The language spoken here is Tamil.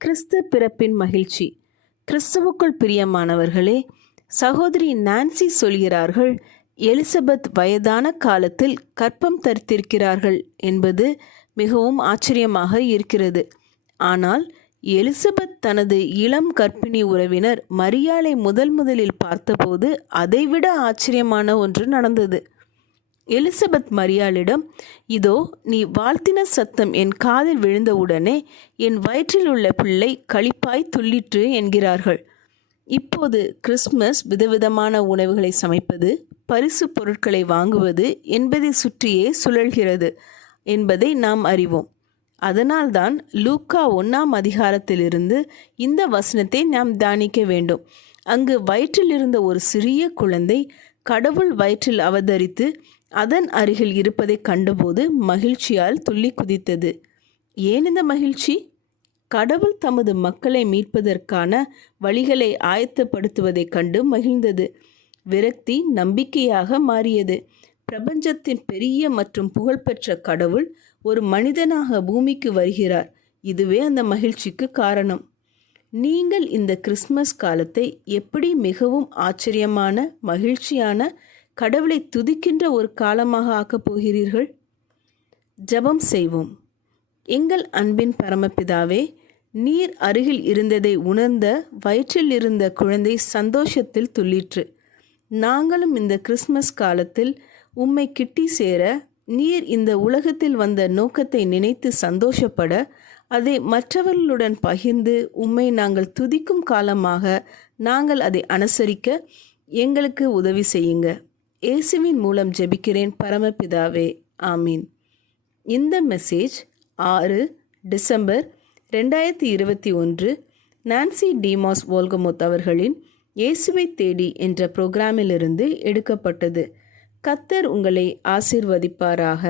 கிறிஸ்து பிறப்பின் மகிழ்ச்சி. கிறிஸ்துவுக்குள் பிரியமானவர்களே, சகோதரி நான்சி சொல்கிறார்கள், எலிசபெத் வயதான காலத்தில் கர்ப்பம் தரித்திருக்கிறார்கள் என்பது மிகவும் ஆச்சரியமாக இருக்கிறது. ஆனால் எலிசபெத் தனது இளம் கர்ப்பிணி உறவினர் மரியாளை முதலில் பார்த்தபோது அதைவிட ஆச்சரியமான ஒன்று நடந்தது. எலிசபெத் மரியாளிடம், இதோ நீ வாழ்த்தின சத்தம் என் காதில் விழுந்தவுடனே என் வயிற்றில் உள்ள பிள்ளை களிப்பாய் துள்ளிற்று என்கிறார்கள். இப்போது கிறிஸ்மஸ் விதவிதமான உணவுகளை சமைப்பது, பரிசு பொருட்களை வாங்குவது என்பதை சுற்றியே சுழல்கிறது என்பதை நாம் அறிவோம். அதனால்தான் லூக்கா 1ஆம் அதிகாரத்திலிருந்து இந்த வசனத்தை நாம் தியானிக்க வேண்டும். அங்கு வயிற்றில் இருந்த ஒரு சிறிய குழந்தை கடவுள் வயிற்றில் அவதரித்து அதன் அருகில் இருப்பதை கண்டபோது மகிழ்ச்சியால் துள்ளி குதித்தது. ஏன் இந்த மகிழ்ச்சி? கடவுள் தமது மக்களை மீட்பதற்கான வழிகளை ஆயத்தப்படுத்துவதைக் கண்டு மகிழ்ந்தது. விரக்தி நம்பிக்கையாக மாறியது. பிரபஞ்சத்தின் பெரிய மற்றும் புகழ்பெற்ற கடவுள் ஒரு மனிதனாக பூமிக்கு வருகிறார். இதுவே அந்த மகிழ்ச்சிக்கு காரணம். நீங்கள் இந்த கிறிஸ்மஸ் காலத்தை எப்படி மிகவும் ஆச்சரியமான, மகிழ்ச்சியான, கடவுளை துதிக்கின்ற ஒரு காலமாக ஆக்கப் போகிறீர்கள்? ஜெபம் செய்வோம். எங்கள் அன்பின் பரமபிதாவே, நீர் அருகில் இருந்ததை உணர்ந்த வயிற்றில் இருந்த குழந்தை சந்தோஷத்தில் துள்ளிற்று. நாங்களும் இந்த கிறிஸ்மஸ் காலத்தில் உம்மை கிட்டி சேர, நீர் இந்த உலகத்தில் வந்த நோக்கத்தை நினைத்து சந்தோஷப்பட, அதை மற்றவர்களுடன் பகிர்ந்து உம்மை நாங்கள் துதிக்கும் காலமாக நாங்கள் அதை அனுசரிக்க எங்களுக்கு உதவி செய்யுங்க. இயேசுவின் மூலம் ஜெபிக்கிறேன் பரமபிதாவே, ஆமீன். இந்த மெசேஜ் 6 டிசம்பர் 2021 நான்சி டிமாஸ் வோல்கமோத் அவர்களின் இயேசுவை தேடி என்ற புரோகிராமிலிருந்து எடுக்கப்பட்டது. கர்த்தர் உங்களை ஆசீர்வதிப்பாராக.